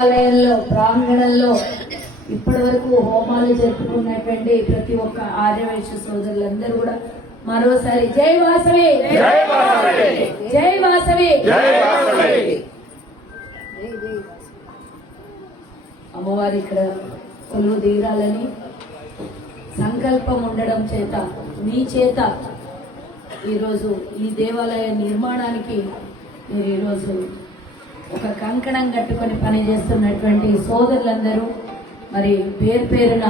ఆలయంలో ప్రాంగణంలో ఇప్పటి వరకు హోమాలు జరుపుకున్నటువంటి ప్రతి ఒక్క ఆర్యవైశ్య సోదరులందరూ కూడా మరోసారి జై వాసవి! జై వాసవి! అమ్మవారి ఇక్కడ కొలువు తీరాలని సంకల్పం ఉండడం చేత మీ చేత ఈరోజు ఈ దేవాలయ నిర్మాణానికి మీరు ఈరోజు ఒక కంకణం కట్టుకొని పనిచేస్తున్నటువంటి సోదరులందరూ మరి పేరు పేరున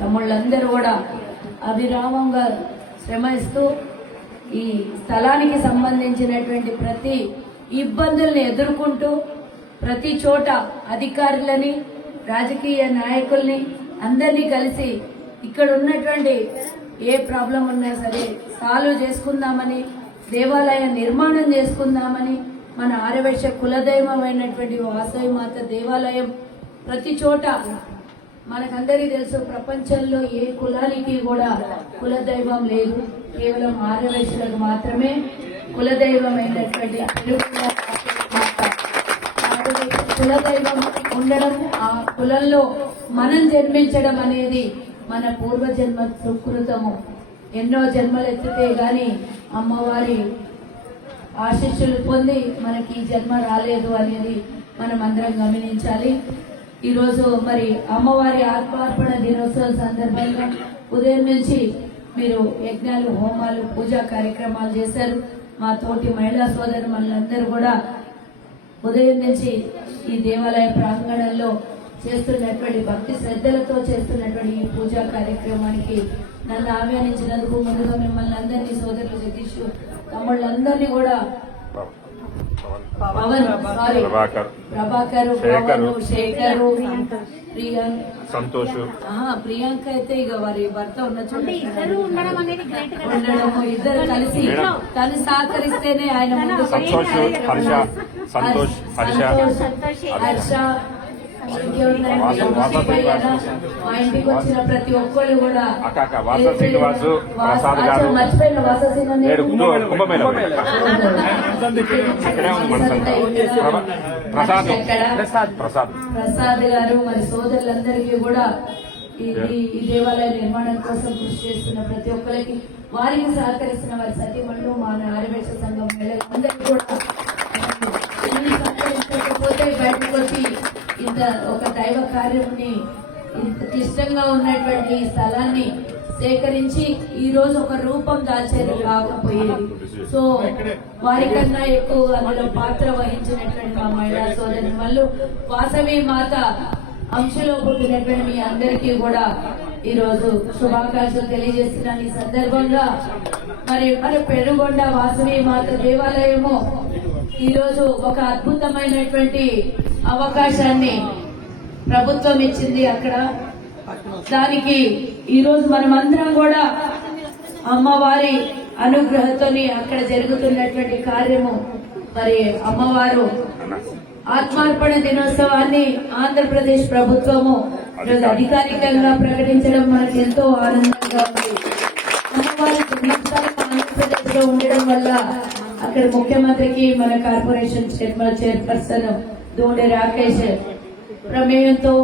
తమ్ముళ్ళందరూ కూడా అవిరామంగా శ్రమిస్తూ ఈ స్థలానికి సంబంధించినటువంటి ప్రతి ఇబ్బందుల్ని ఎదుర్కొంటూ ప్రతి చోట అధికారులని రాజకీయ నాయకుల్ని అందరినీ కలిసి ఇక్కడ ఉన్నటువంటి ఏ ప్రాబ్లం ఉన్నా సరే సాల్వ్ చేసుకుందామని దేవాలయ నిర్మాణం చేసుకుందామని మన ఆరవేశ కులదైవమైనటువంటి వాసవి మాత దేవాలయం ప్రతి చోట మనకందరికీ తెలుసు ప్రపంచంలో ఏ కులానికి కూడా కులదైవం లేదు. కేవలం ఆర్యవైశ్యులకు మాత్రమే కులదైవమైనటువంటి కులదైవం ఉండడం ఆ కులంలో మనం జన్మించడం అనేది మన పూర్వజన్మ సుకృతము. ఎన్నో జన్మలు ఎత్తితే గాని అమ్మవారి ఆశీస్సులు పొంది మనకి ఈ జన్మ రాలేదు అనేది మనం అందరం గమనించాలి. ఈరోజు మరి అమ్మవారి ఆత్మార్పణ దినోత్సవం సందర్భంగా ఉదయం నుంచి మీరు యజ్ఞాలు హోమాలు పూజా కార్యక్రమాలు చేశారు. మా తోటి మహిళా సోదరు మనందరూ కూడా ఉదయం నుంచి ఈ దేవాలయ ప్రాంగణంలో చేస్తున్నటువంటి భక్తి శ్రద్ధలతో చేస్తున్నటువంటి ఈ పూజా కార్యక్రమానికి నన్ను ఆహ్వానించినందుకు ముందుగా మిమ్మల్ని అందరినీ సోదరులు జగదీష్ తమ్ముళ్ళందరినీ కూడా పవన్ సారీ ప్రభాకర్ ప్రభాకర్ శేఖరు. పవన్ శేఖరు ప్రియాంక సంతోష్ ఆహా, ప్రియాంక అయితే ఇక వారి భర్త ఉన్న చోట ఇద్దరు ఉండడం అనేది గ్రేట్ కదా ఉండడము ఇద్దరు కలిసి. తను సహకరిస్తేనే ఆయన ముందు సంతోష్ హర్ష సంతోష్ హర్ష సంతోష్ హర్ష మా ఇంటికి వచ్చిన ప్రతి ఒక్కళ్ళు కూడా వాసు శ్రీనివాసు, ప్రసాద్ గారు. మర్చిపోయిన వాస ప్రసాద్? ప్రసాద్. ప్రసాద్. మరి సోదరులందరికీ కూడా ఈ దేవాలయ నిర్మాణం కోసం కృషి చేస్తున్న ప్రతి ఒక్కరికి వారికి సహకరిస్తున్న వారి సతీమణులు మా ఆర్యవేశ సంఘం మహిళలందరికీ కూడా సహకరించకపోతే వచ్చి ఇంత ఒక దైవ కార్యంని ఇంత క్లిష్టంగా ఉన్నటువంటి ఈ స్థలాన్ని సేకరించి ఈ రోజు ఒక రూపం దాల్చేది కాకపోయేది. సో వారికన్నా ఎక్కువ అందులో పాత్ర వహించినటువంటి మా మహిళా సోదరి వాళ్ళు వాసవి మాత అంశలో పుట్టినటువంటి మీ అందరికీ కూడా ఈ రోజు శుభాకాంక్షలు తెలియజేస్తున్నాను. ఈ సందర్భంగా మరి మన పెరుగొండ వాసవి మాత దేవాలయము ఈ రోజు ఒక అద్భుతమైనటువంటి అవకాశాన్ని ప్రభుత్వం ఇచ్చింది అక్కడ. దానికి ఈరోజు మనమందరం కూడా అమ్మవారి అనుగ్రహంతోని అక్కడ జరుగుతున్నటువంటి కార్యము. మరి అమ్మవారు ఆత్మార్పణ దినోత్సవాన్ని ఆంధ్రప్రదేశ్ ప్రభుత్వము ఈరోజు అధికారికంగా ప్రకటించడం మనకు ఎంతో ఆనందంగా ఉంది. అమ్మవారి ఆంధ్రప్రదేశ్లో ఉండడం వల్ల అక్కడ ముఖ్యమంత్రికి మన corporation chairman chairperson Dodi Rakesh ప్రమేయంతో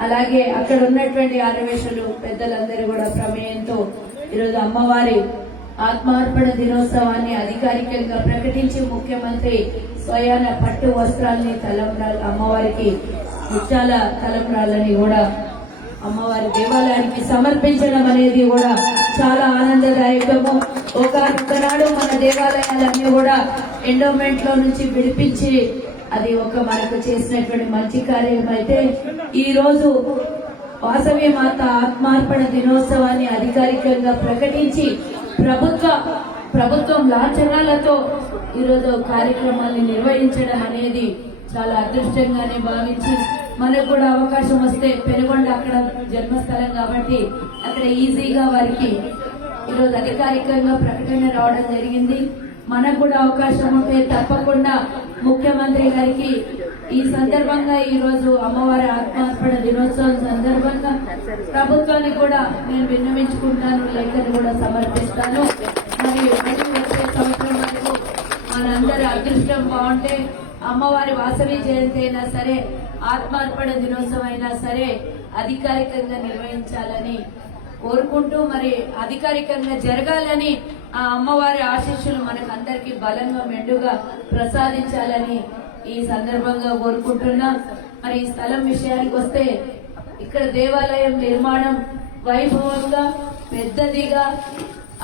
అలాగే అక్కడ ఉన్నటువంటి ఆరవేశులు పెద్దలందరూ కూడా ప్రమేయంతో ఈరోజు అమ్మవారి ఆత్మార్పణ దినోత్సవాన్ని అధికారికంగా ప్రకటించి ముఖ్యమంత్రి స్వయాన పట్టు వస్త్రాలని తలంబ్రాలు అమ్మవారికి ముత్యాల తలంబ్రాలని కూడా అమ్మవారి దేవాలయానికి సమర్పించడం అనేది కూడా చాలా ఆనందదాయకము. ఒక ఒకనాడు మన దేవాలయాలన్నీ కూడా ఎండోమెంట్లో నుంచి విడిపించి అది ఒక మనకు చేసినటువంటి మంచి కార్యం అయితే ఈ రోజు వాసవి మాత ఆత్మార్పణ దినోత్సవాన్ని అధికారికంగా ప్రకటించి ప్రభుత్వ ప్రభుత్వం లాంఛనాలతో ఈరోజు కార్యక్రమాన్ని నిర్వహించడం అనేది చాలా అదృష్టంగానే భావించి మనకు కూడా అవకాశం వస్తే పెనుగొండ అక్కడ జన్మస్థలం కాబట్టి అక్కడ ఈజీగా వారికి ఈరోజు అధికారికంగా ప్రకటన రావడం జరిగింది. మనకు కూడా అవకాశం ఉంటే తప్పకుండా ముఖ్యమంత్రి గారికి ఈ సందర్భంగా ఈ రోజు అమ్మవారి ఆత్మార్పణ దినోత్సవం సందర్భంగా ప్రభుత్వానికి కూడా నేను విన్నవించుకుంటాను లేఖను కూడా సమర్పిస్తాను. మరి మళ్ళీ వచ్చే సంవత్సరం వరకు మనందరి అదృష్టం బాగుంటే అమ్మవారి వాసవి జయంతి అయినా సరే ఆత్మార్పణ దినోత్సవం అయినా సరే అధికారికంగా నిర్వహించాలని కోరుకుంటూ మరి అధికారికంగా జరగాలని ఆ అమ్మవారి ఆశీస్సులు మనకందరికీ బలంగా మెండుగా ప్రసాదించాలని ఈ సందర్భంగా కోరుకుంటున్నా. మరి ఈ స్థలం విషయానికి వస్తే ఇక్కడ దేవాలయం నిర్మాణం వైభవంగా పెద్దదిగా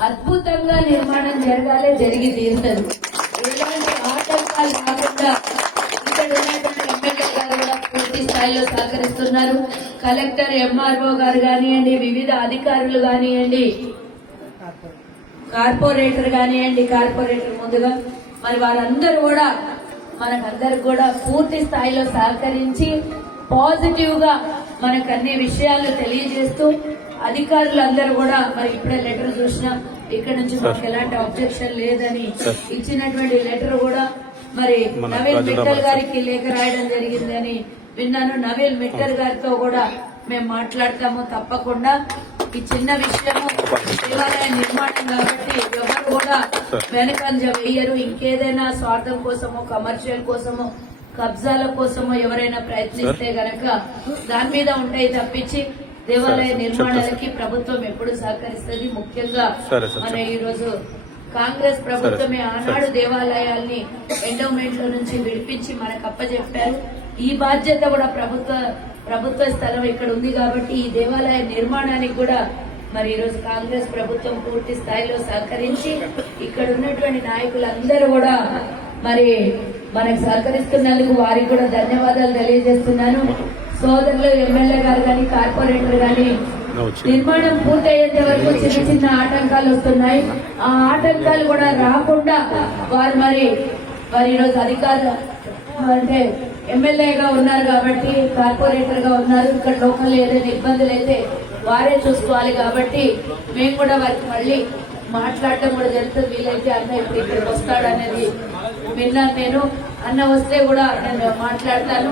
అద్భుతంగా నిర్మాణం జరగాలే జరిగి తీరుతుంది. ఎలాంటి ఆటంకాలు రాకుండా ఇక్కడ ఉన్నటువంటి ఎమ్మెల్యే గారు కూడా పూర్తి స్థాయిలో సహకరిస్తున్నారు. కలెక్టర్ ఎంఆర్ఓ గారు కానివ్వండి వివిధ అధికారులు కానివ్వండి. కార్పొరేటర్ కానివ్వండి కార్పొరేటర్ ముందుగా మరి వారందరూ కూడా మనకందరికి కూడా పూర్తి స్థాయిలో సహకరించి పాజిటివ్గా మనకు అన్ని విషయాలు తెలియజేస్తూ అధికారులందరూ కూడా మరి ఇప్పుడే లెటర్ చూసినా ఇక్కడ నుంచి మనకు ఎలాంటి అబ్జెక్షన్ లేదని ఇచ్చినటువంటి లెటర్ కూడా మరి నవీన్ మిట్టల్ గారికి లేఖ రాయడం జరిగిందని విన్నాను. నవీన్ మిట్టల్ గారితో కూడా మేము మాట్లాడతాము తప్పకుండా. ఈ చిన్న విషయము. దేవాలయ నిర్మాణం కాబట్టి ఎవరు కూడా వెనకంజ వేయరు. ఇంకేదైనా స్వార్థం కోసమో కమర్షియల్ కోసమో కబ్జాల కోసమో ఎవరైనా ప్రయత్నిస్తే గనక దాని మీద ఉంటాయి తప్పించి దేవాలయ నిర్మాణాలకి ప్రభుత్వం ఎప్పుడు సహకరిస్తుంది. ముఖ్యంగా మన ఈ రోజు కాంగ్రెస్ ప్రభుత్వమే ఆనాడు దేవాలయాల్ని ఎండోమెంట్లో నుంచి విడిపించి మనకు అప్పచెప్పారు ఈ బాధ్యత కూడా ప్రభుత్వ ప్రభుత్వ స్థలం ఇక్కడ ఉంది కాబట్టి ఈ దేవాలయ నిర్మాణానికి కూడా మరి ఈ రోజు కాంగ్రెస్ ప్రభుత్వం పూర్తి స్థాయిలో సహకరించి ఇక్కడ ఉన్నటువంటి నాయకులందరూ కూడా మరి మనకు సహకరిస్తున్నందుకు వారికి కూడా ధన్యవాదాలు తెలియజేస్తున్నాను. సోదరులు ఎమ్మెల్యే గారు కానీ కార్పొరేటర్ కానీ నిర్మాణం పూర్తయ్యేంత వరకు చిన్న చిన్న ఆటంకాలు వస్తున్నాయి. ఆ ఆటంకాలు కూడా రాకుండా వారు మరి వారు ఈరోజు అధికారులు అంటే ఎమ్మెల్యేగా ఉన్నారు కాబట్టి కార్పొరేటర్గా ఉన్నారు. ఇక్కడ లోకల్ ఏదైనా ఇబ్బందులు అయితే వారే చూసుకోవాలి కాబట్టి మేము కూడా వారికి మళ్ళీ మాట్లాడటం కూడా జరుగుతుంది. వీలైతే అన్న ఇప్పుడు ఇక్కడికి వస్తాడనేది విన్నాను నేను. అన్న వస్తే కూడా నేను మాట్లాడతాను.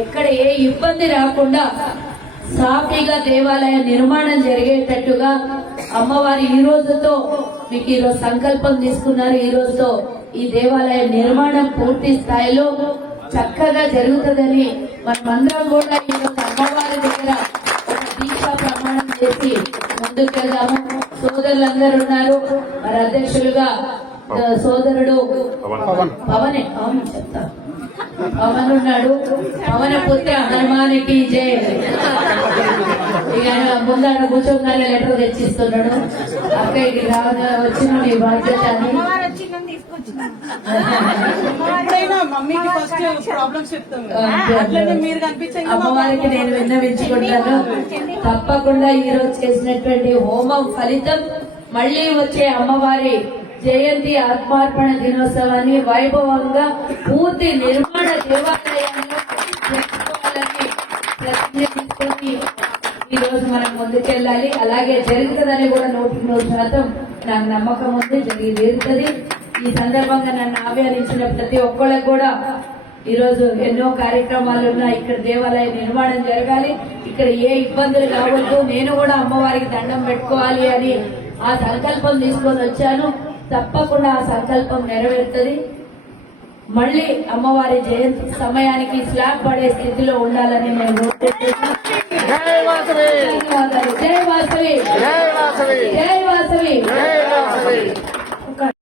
ఎక్కడ ఏ ఇబ్బంది రాకుండా సాఫీగా దేవాలయ నిర్మాణం జరిగేటట్టుగా అమ్మవారి ఈ రోజుతో మీకు ఈరోజు సంకల్పం తీసుకున్నారు. ఈ రోజుతో ఈ దేవాలయ నిర్మాణం పూర్తి స్థాయిలో చక్కగా జరుగుతుందని మనమందరం కూడా ఈరోజు అమ్మవారి దగ్గర ఒక దీక్షా ప్రమాణం చేసి ముందుకెళ్దాము. సోదరులందరూ ఉన్నారు. మరి అధ్యక్షులుగా సోదరుడు పవన్. పవనే. అవును చెప్తా పవన్ ఉన్నాడు పవన పుత్ర హనుమానికి జై. ఇక ఆయన ముందర కూర్చోగానే లెటర్ తెచ్చిస్తున్నాడు. అక్కడికి రాగా వచ్చిన నీ బాధ్యత అని అమ్మవారికి నేను విన్నవించుకుంటాను. తప్పకుండా ఈ రోజు చేసినటువంటి హోమం ఫలితం మళ్ళీ వచ్చే అమ్మవారి జయంతి ఆత్మార్పణ దినోత్సవాన్ని వైభవంగా పూర్తి మన దేవాలయంలో జరుపుకోవాలని ప్రతిజ్ఞ తీసుకొని ఈ రోజు మనం ముందుకెళ్ళాలి. అలాగే జరుగుతుందని కూడా నూటికి నూరు శాతం నాకు నమ్మకం ఉంది. జరిగి తీరుతుంది. ఈ సందర్భంగా నన్ను ఆహ్వానించిన ప్రతి ఒక్కళ్ళకు కూడా ఈరోజు ఎన్నో కార్యక్రమాలు ఉన్నా ఇక్కడ దేవాలయ నిర్మాణం జరగాలి. ఇక్కడ ఏ ఇబ్బందులు కావద్దు నేను కూడా అమ్మవారికి దండం పెట్టుకోవాలి అని ఆ సంకల్పం తీసుకొని వచ్చాను. తప్పకుండా ఆ సంకల్పం నెరవేరుతుంది. మళ్ళీ అమ్మవారి జయంతి సమయానికి స్లాబ్ పడే స్థితిలో ఉండాలని జై వాసవి. జై వాసవి.